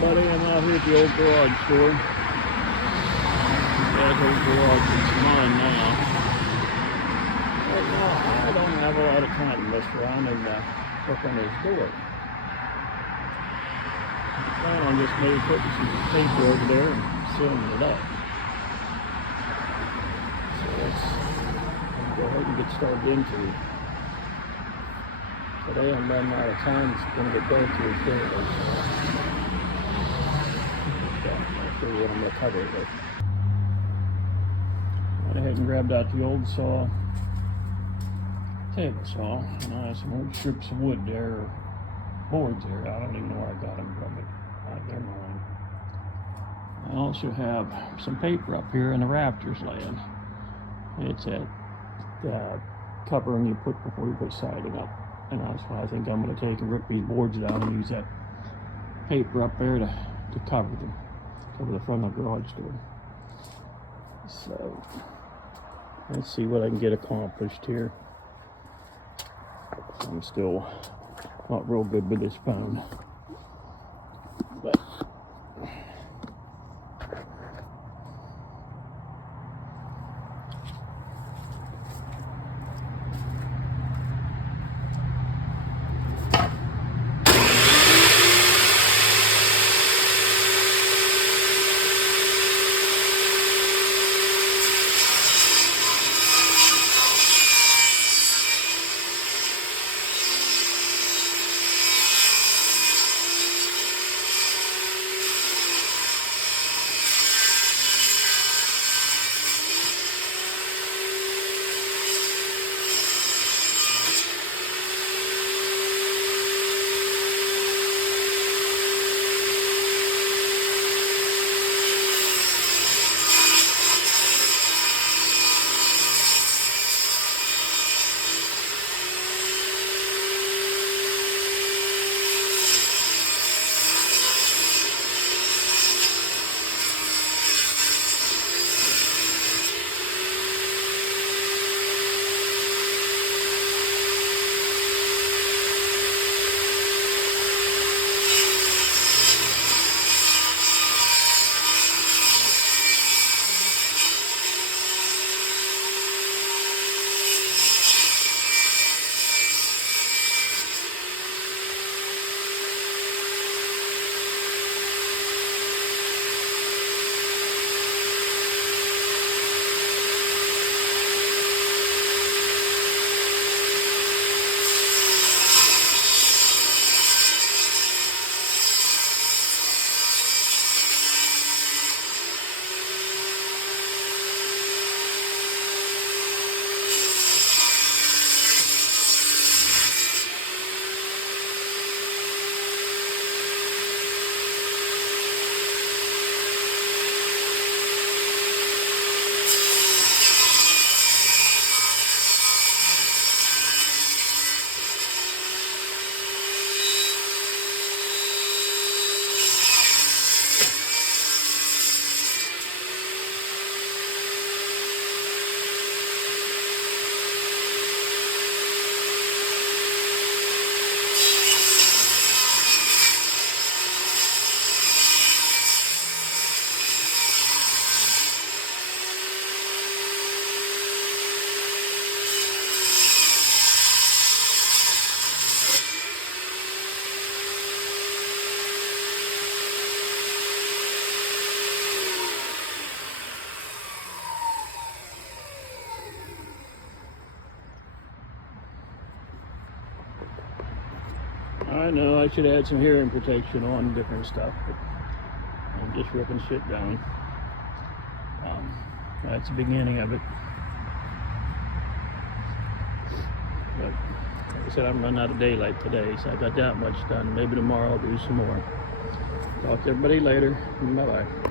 everybody. I'm out here at the old garage store. That old garage is mine now. Right now, I don't have a lot of time to mess around and work on this door. I plan on just maybe putting some paper over there and sealing it up. So let's go ahead and get started into it. Today I'm running out of time. It's going to get dark here shortly. I'll show you what I'm going to cover it with. Went ahead and grabbed out the old table saw, and I have some old strips of wood there, or boards there. I don't even know where I got them from, but they're mine. I also have some paper up here in the rafters laying. It's that covering you put before you put siding up. And that's why I think I'm going to take and rip these boards down and use that paper up there to cover them, cover the front of the garage door. So let's see what I can get accomplished here. I'm still not real good with this phone, but I know I should add some hearing protection on different stuff, but I'm just ripping shit down. That's the beginning of it. But like I said, I'm running out of daylight today, so I got that much done. Maybe tomorrow I'll do some more. Talk to everybody later. Bye-bye.